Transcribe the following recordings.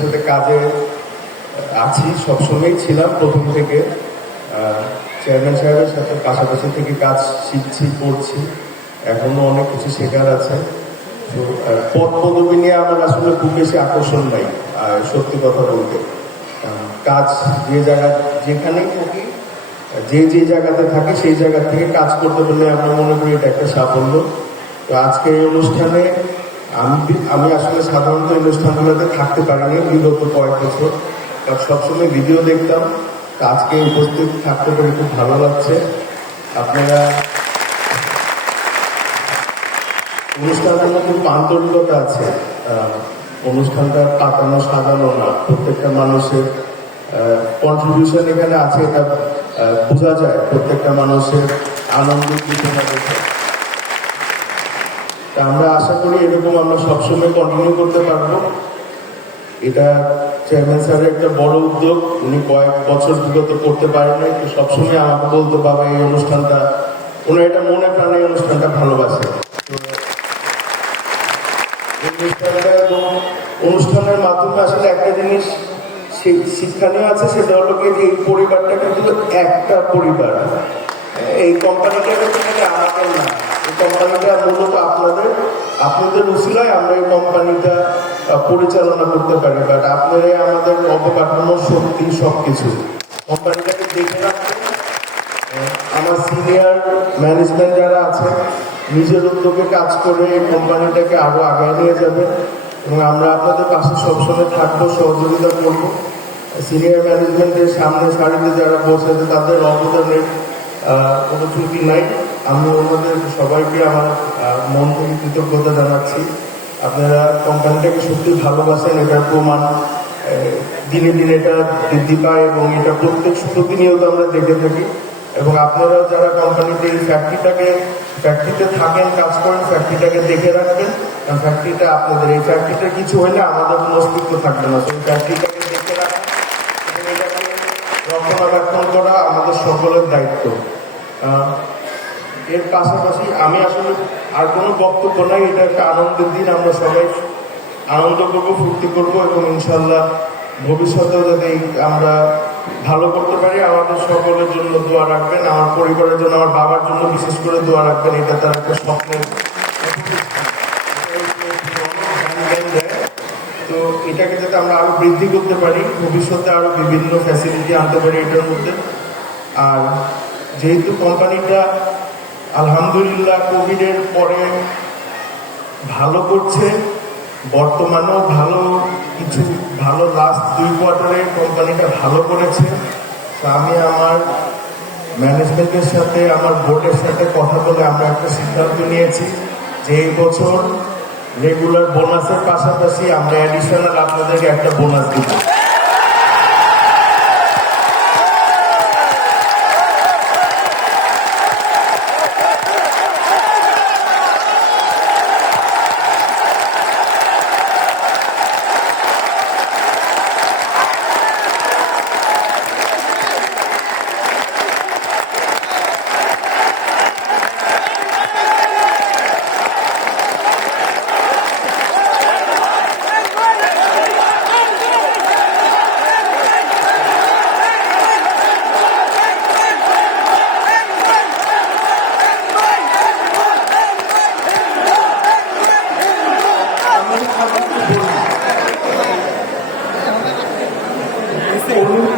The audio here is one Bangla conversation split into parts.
সাথে কাজে আছি, সবসময়ই ছিলাম প্রথম থেকে। চেয়ারম্যান সাহেবের সাথে পাশাপাশি থেকে কাজ শিখছি, করছি। এখনও অনেক কিছু শেখার আছে। তো পদ পদবি নিয়ে আমার আসলে খুব বেশি আকর্ষণ নাই সত্যি কথা বলতে। কাজ যে জায়গা, যেখানেই থাকি, যে যে জায়গাতে থাকি, সেই জায়গা থেকে কাজ করতে পারলে আমরা মনে করি এটা একটা সাফল্য। তো আজকে এই অনুষ্ঠানে আমি আমি আসলে সাধারণত অনুষ্ঠানগুলোতে থাকতে পারিনি বিগত কয়েক বছর সবসময় ভিডিও দেখতাম। আজকে উপস্থিত থাকতে পেরে খুব ভালো লাগছে। আপনারা অনুষ্ঠানটার মধ্যে খুব আন্তরিকতা আছে। অনুষ্ঠানটা পাতানো সাজানো না। প্রত্যেকটা মানুষের কন্ট্রিবিউশন এখানে আছে। এটা বোঝা যায় প্রত্যেকটা মানুষের আনন্দ দেখে আমরা আশা করি এরকম আমরা সবসময় কন্টিনিউ করতে পারব। এটা চেয়ারম্যান স্যারের একটা বড় উদ্যোগ। উনি কয়েক বছর বিগত করতে পারেন তো সবসময় আমাকে বলতো বাবা এই অনুষ্ঠানটা। উনি এটা মনে প্রাণে অনুষ্ঠানটা ভালোবাসে। অনুষ্ঠানের মাধ্যমে আসলে একটা জিনিস শিক্ষণীয় আছে, সেটা হলো কি যে এই পরিবারটা কিন্তু একটা পরিবার। এই কোম্পানিটা কিন্তু আমাদের না। এই কোম্পানিটা মূলত আপনাদের আপনাদের উচিলায় আমরা এই কোম্পানিটা পরিচালনা করতে পারি। বাট আপনারাই আমাদের অবকাঠামো, শক্তি সব কিছু কোম্পানিটাকে দেখে রাখতে আমার সিনিয়র ম্যানেজমেন্ট যারা আছে, নিজের উদ্যোগে কাজ করে এই কোম্পানিটাকে আরও আগায় নিয়ে যাবে। এবং আমরা আপনাদের পাশে সবসময় থাকব, সহযোগিতা করব। সিনিয়র ম্যানেজমেন্টের সামনে সারিতে যারা বসে আছে, তাদের অবদানের কোনো ত্রুটি নাই। আমি ওনাদের সবাইকে আমার মন থেকে কৃতজ্ঞতা জানাচ্ছি। আপনারা কোম্পানিটাকে সত্যি ভালোবাসেন এটার প্রমাণ দিনে দিনে এটা বৃদ্ধি পায় এবং এটা প্রত্যেক প্রতিনিয়ত আমরা দেখে থাকি। এবং আপনারা যারা কোম্পানিতে এই ফ্যাক্টরিটাকে ফ্যাক্টরিতে থাকেন, কাজ করেন ফ্যাক্টরিটাকে দেখে রাখবেন। ফ্যাক্টরিটা আপনাদের, এই ফ্যাক্টরিটা কিছু হলে আমাদের কোনো অস্তিত্ব থাকবে না। সেই ফ্যাক্টরিটাকে দেখে রাখেন। এবং এটাকে রক্ষণাবেক্ষণ করা আমাদের সকলের দায়িত্ব। এর পাশাপাশি আমি আসলে আর কোনো বক্তব্য নাই, এটা একটা আনন্দের দিন, আমরা সবাই আনন্দ করব, ফুর্তি করব এবং ইনশাল্লাহ ভবিষ্যতেও যাতে আমরা ভালো করতে পারি, আমাদের সকলের জন্য দোয়া রাখবেন, আমার পরিবারের জন্য, আমার বাবার জন্য বিশেষ করে দোয়া রাখবেন, এটা তার একটা স্বপ্নের তো এটাকে যাতে আমরা আরও বৃদ্ধি করতে পারি, ভবিষ্যতে আরও বিভিন্ন ফ্যাসিলিটি আনতে পারি এটার মধ্যে। আর যেহেতু কোম্পানিটা আলহামদুলিল্লাহ, কোভিডের পরে ভালো করছে। বর্তমানেও ভালো, কিছু ভালো লাস্ট দুই কোয়ার্টারে কোম্পানিটা ভালো করেছে। তো আমি আমার ম্যানেজমেন্টের সাথে, আমার বোর্ডের সাথে কথা বলে আমরা একটা সিদ্ধান্ত নিয়েছি যে এই বছর রেগুলার বোনাসের পাশাপাশি আমরা অ্যাডিশনাল আপনাদেরকে একটা বোনাস দিব।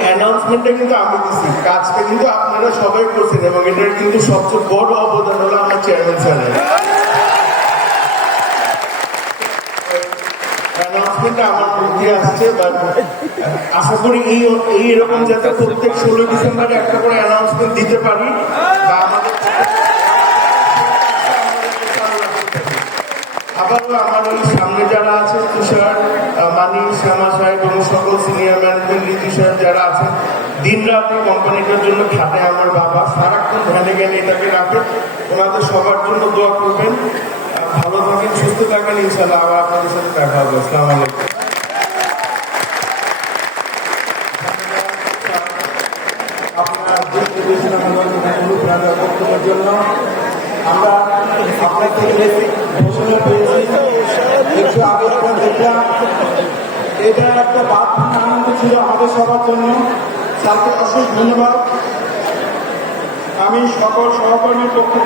অ্যানাউন্সমেন্টটা কিন্তু আমি দিচ্ছি কাজটা কিন্তু আপনারা সবাই করছেন এবং এটার কিন্তু সবচেয়ে বড় অবদান হলো আমার চেয়ারম্যান স্যারের। আশা করি এই এই এরকম যাতে প্রত্যেক ষোলো ডিসেম্বরে একটা করে অ্যানাউন্সমেন্ট দিতে পারি, বা আমাদের আবারও আমার ওই সামনে যারা আছে তুষার সাহেব এবং সকল সিনিয়র ম্যানেজমেন্ট যারা আছেন দিন রাত কোম্পানিটার জন্য খাটে আমার বাবা, সারাক্ষণ ধ্যানে জ্ঞানে এটাকে রাখে ওনাদের সবার জন্য দোয়া করবেন। ভালো থাকেন, সুস্থ থাকেন ইনশাল্লাহ আবার আপনাদের সাথে দেখা হবে। আসসালামু আলাইকুম। আমরা আপনার থেকে ঘোষণা পেয়েছি একটু আগে দেখলাম এটা একটা বাথরুম আনন্দ ছিল আমাদের সবার জন্য। স্যারকে অশেষ ধন্যবাদ। আমি সকল সহকর্মীর পক্ষ